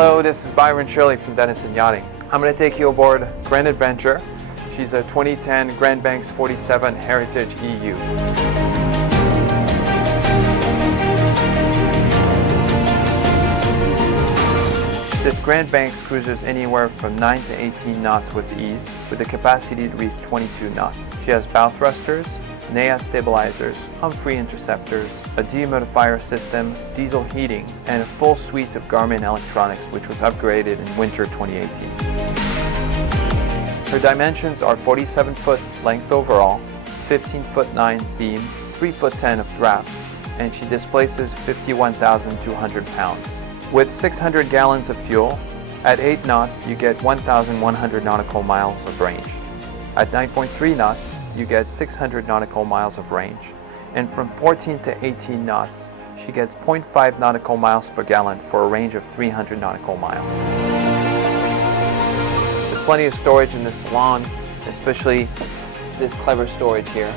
Hello, this is Byron Shirley from Denison Yachting. I'm going to take you aboard Grand Adventure. She's a 2010 Grand Banks 47 Heritage EU. This Grand Banks cruises anywhere from 9 to 18 knots with ease, with the capacity to reach 22 knots. She has bow thrusters, NAIAD stabilizers, Humphrey interceptors, a dehumidifier system, diesel heating, and a full suite of Garmin electronics, which was upgraded in winter 2018. Her dimensions are 47-foot length overall, 15'9" beam, 3'10" of draft, and she displaces 51,200 pounds. With 600 gallons of fuel, at 8 knots you get 1,100 nautical miles of range. At 9.3 knots, you get 600 nautical miles of range. And from 14 to 18 knots, she gets 0.5 nautical miles per gallon for a range of 300 nautical miles. There's plenty of storage in the salon, especially this clever storage here.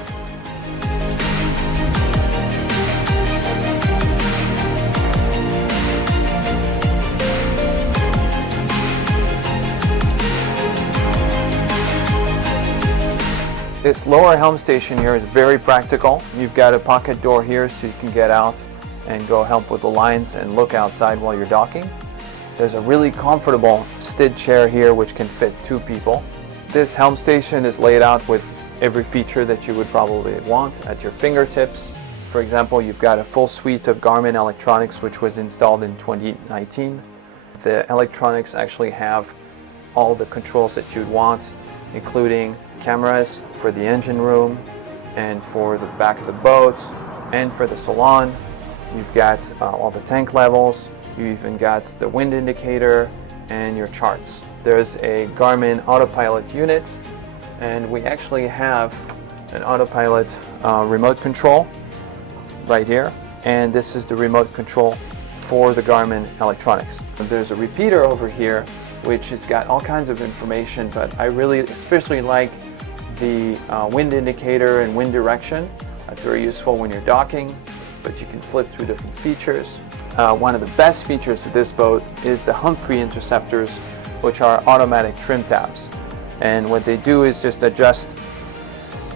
This lower helm station here is very practical. You've got a pocket door here so you can get out and go help with the lines and look outside while you're docking. There's a really comfortable STID chair here which can fit 2 people. This helm station is laid out with every feature that you would probably want at your fingertips. For example, you've got a full suite of Garmin electronics which was installed in 2019. The electronics actually have all the controls that you'd want, including cameras for the engine room and for the back of the boat and for the salon. You've got all the tank levels, you even got the wind indicator and your charts. There's a Garmin autopilot unit, and we actually have an autopilot remote control right here, and this is the remote control for the Garmin electronics. There's a repeater over here which has got all kinds of information, but I really especially like the wind indicator and wind direction. That's very useful when you're docking, but you can flip through different features. One of the best features of this boat is the Humphrey interceptors, which are automatic trim tabs. And what they do is just adjust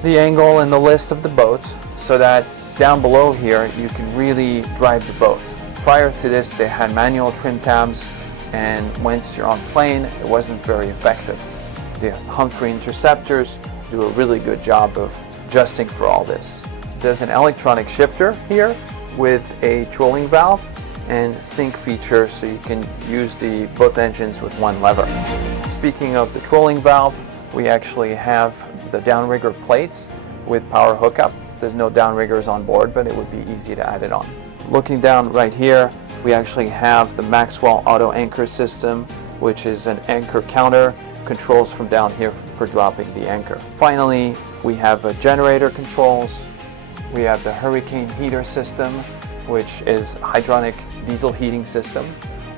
the angle and the list of the boat so that down below here you can really drive the boat. Prior to this, they had manual trim tabs, and once you're on plane, it wasn't very effective. The Humphrey interceptors do a really good job of adjusting for all this. There's an electronic shifter here with a trolling valve and sync feature, so you can use both engines with one lever. Speaking of the trolling valve, we actually have the downrigger plates with power hookup. There's no downriggers on board, but it would be easy to add it on. Looking down right here, we actually have the Maxwell auto anchor system, which is an anchor counter, controls from down here for dropping the anchor. Finally, we have generator controls. We have the hurricane heater system, which is hydronic diesel heating system,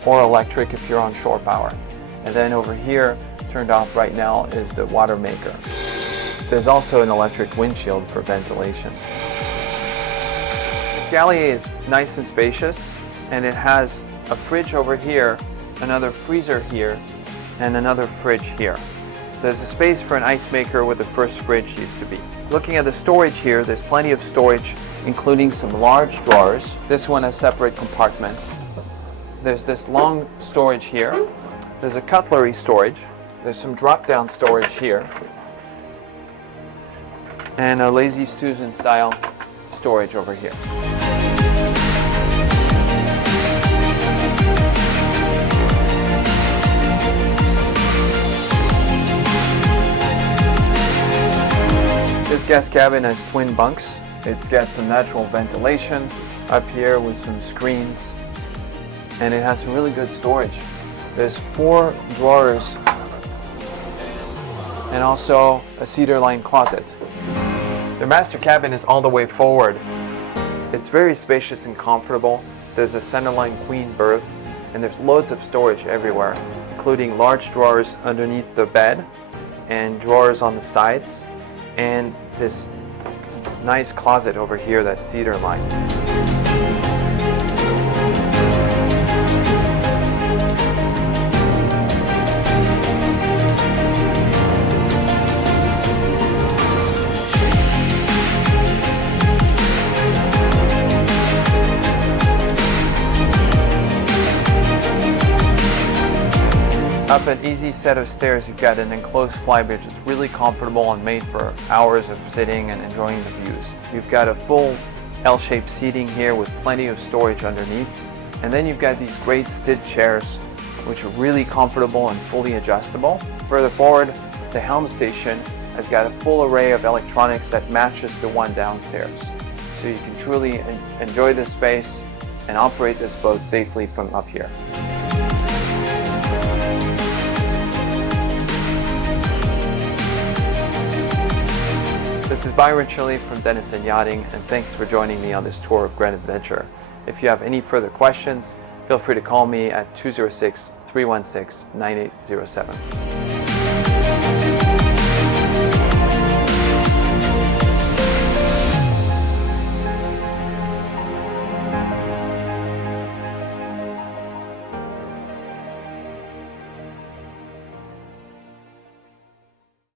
or electric if you're on shore power. And then over here, turned off right now, is the water maker. There's also an electric windshield for ventilation. This galley is nice and spacious, and it has a fridge over here, another freezer here, and another fridge here. There's a space for an ice maker where the first fridge used to be. Looking at the storage here, there's plenty of storage, including some large drawers. This one has separate compartments. There's this long storage here. There's a cutlery storage. There's some drop-down storage here. And a Lazy Susan style storage over here. This guest cabin has twin bunks. It's got some natural ventilation up here with some screens, and it has some really good storage. There's 4 drawers and also a cedar lined closet. The master cabin is all the way forward. It's very spacious and comfortable. There's a centerline queen berth, and there's loads of storage everywhere, including large drawers underneath the bed and drawers on the sides, and this nice closet over here that's cedar lined. Up an easy set of stairs, you've got an enclosed flybridge. It's really comfortable and made for hours of sitting and enjoying the views. You've got a full L-shaped seating here with plenty of storage underneath. And then you've got these great stid chairs, which are really comfortable and fully adjustable. Further forward, the Helm station has got a full array of electronics that matches the one downstairs. So you can truly enjoy this space and operate this boat safely from up here. This is Byron Chili from Denison Yachting, and thanks for joining me on this tour of Grand Adventure. If you have any further questions, feel free to call me at 206-316-9807.